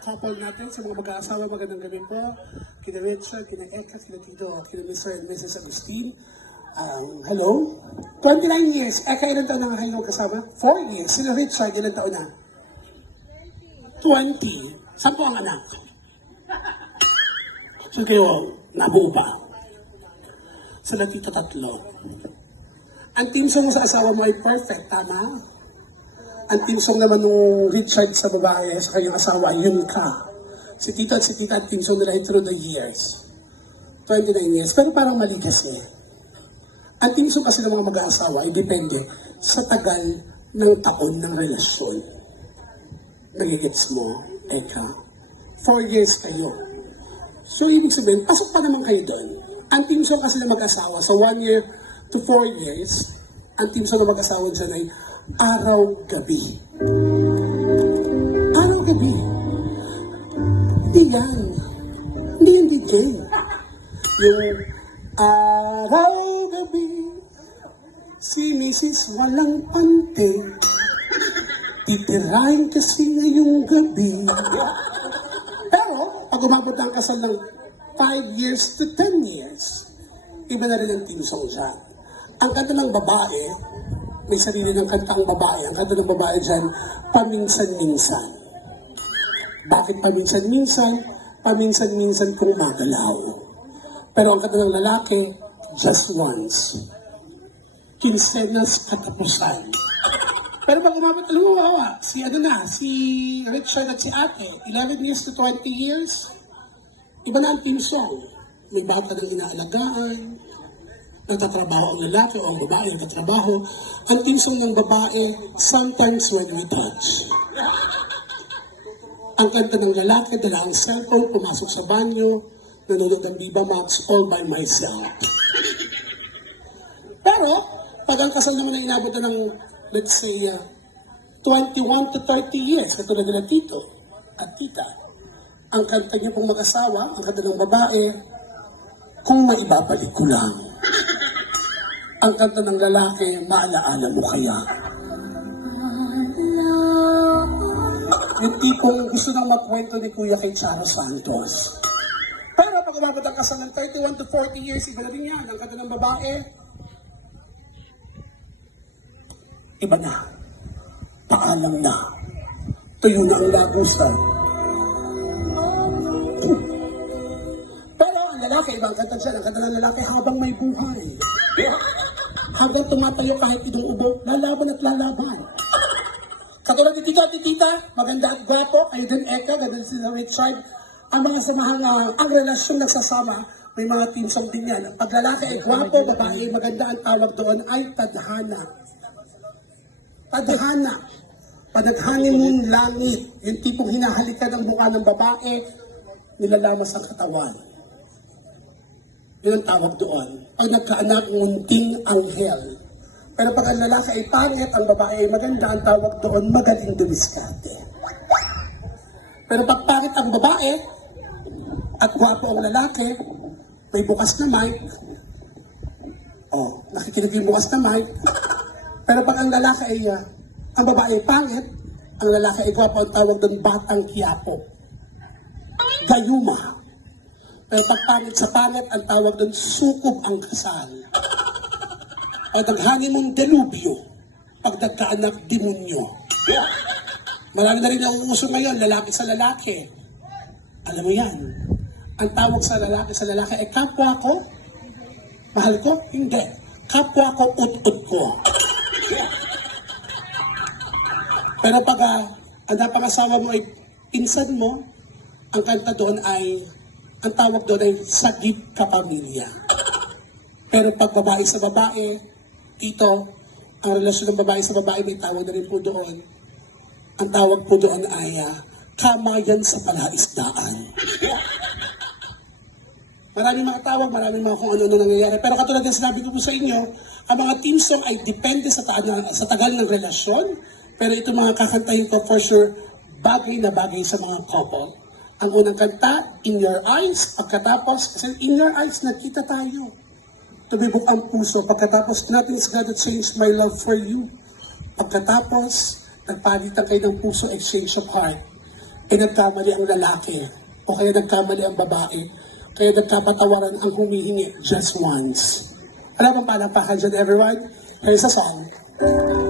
couple natin, sa mga mag-aasawa, magandang gabi po. Kina Richard, kina Eka, kina Tito, kina Mr. and Mrs. Agustin. Hello? 29 years. Eka, ilan taon na nga kayo kasama? 4 years. Sila Richard, ilan taon na? 20. Saan po ang anak? So kayo, nabuo pa? Sila Tito, 3. Ang team song sa asawa mo ay perfect, tama? Ang team song naman nung Richard sa babae, sa kanyang asawa, yun ka. Si Tito at si Tita, ang team song nila ay through the years. 29 years. Pero parang mali kasi. Ang team song kasi ng mga mag-aasawa ay depende sa tagal ng taon ng relasyon. Nagigits mo, Eka. 4 years kayo. So, ibig sabihin, pasok pa naman kayo doon. Ang team song kasi ng mag-asawa, so 1 year to 4 years, ang team song ng mag-asawa dyan ay araw-gabi. Araw-gabi. Hindi yan. Hindi yung DJ. Yung araw-gabi, si Mrs. walang pante, titirahin kasi ngayong gabi. Pero, pag umabot ang kasal ng 5 years to 10 years, iba na rin ang team song dyan. Ang kanta ng babae, may sarili ng kantang babae. Ang kanta ng babae dyan, paminsan-minsan. Bakit paminsan-minsan? Paminsan-minsan kung magalaw. Pero ang kanta ng lalaki, just once. Kinsenas katapusan. Pero pag umabot, alam mo, si Richard at si ate, 11 years to 20 years, iba na ang team song. May bata ng inaalagaan, nagtatrabaho ang lalaki o ang babae nagtatrabaho. Ang team song ng babae, sometimes when we touch. Ang kanta ng lalaki, dala ang cellphone, pumasok sa banyo, nanonood ng Viva Max all by myself. Pero, pag ang kasal naman ay inabot na ng, let's say, 21 to 30 years, katulad nila Tito at Tita, ang kanta niyo pong mag-asawa, ang kanta ng babae, kung maibabalik ko lang. Ang kanta ng lalaki, maalaala mo kaya. Yung tipong gusto nang magkwento ni Kuya kay Charo Santos. Pero pag umabot ang kasal ng 31 to 40 years, iba na rin yan. Ang kanta ng babae, iba na. Paalam na. Tuyo na ang lagusan. Pero ang lalaki, ibang kanta siya. Ang kanta ng lalaki, habang may buhay. Habang tumatayo kahit itong ubo, lalaban at lalaban. Katulad ni Tito at ni Tita, maganda at gwapo, kayo din Eka, ganda si Richard. Ang mga samahang, ang relasyon nagsasama, may mga team song din yan. Pag lalaki ay gwapo, babae ay maganda, ang tawag doon ay tadhana. Tadhana. Panaghangin mong langit, yung tipong hinahalikan ang mukha ng babae, nilalamas ang katawan. Yun ang tawag doon. Pag nagkaanak, munting anghel. Pero pag ang lalaki ay pangit, ang babae ay maganda, ang tawag doon, magaling dumiskarte. Pero pag pangit ang babae, at gwapo ang lalaki, may bukas na mic. Oh, nakikinig yung bukas na mic. Pero pag ang lalaki ay, ang babae ay pangit, ang lalaki ay gwapo, ang tawag doon, batang kiyapo. Gayuma. Pero pag pangit sa pangit, ang tawag doon, sukob ang kasal. At ang hangin mong delubyo, pag nagkaanak, demonyo. Marami na rin nauuso ngayon, lalaki sa lalaki. Alam mo yan, ang tawag sa lalaki ay kapwa ko, mahal ko, hindi. Kapwa ko, ut-ut ko. Pero pag ang napangasawa mo ay pinsan mo, ang kanta doon ay, ang tawag doon ay sagip kapamilya. Pero pag babae sa babae, ito, ang relasyon ng babae sa babae, may tawag na rin po doon. Ang tawag po doon ay kamayan sa palaisdaan. Maraming mga tawag, maraming mga kung ano-ano nangyayari. Pero katulad ng sinabi ko po sa inyo, ang mga team song ay depende sa tagal ng relasyon. Pero ito mga kakantahin ko for sure, bagay na bagay sa mga couple. Ang unang kanta, In Your Eyes. Pagkatapos, kasi in your eyes, nakita tayo. Tumibok ang puso. Pagkatapos, nothing's gonna change my love for you. Pagkatapos, nagpalitan kayo ng puso, exchange of heart. nagkamali ang lalaki o kaya nagkamali ang babae, kaya nagkapatawaran ang humihingi just once. Alam mo palakpakan dyan, everyone? Here's a song.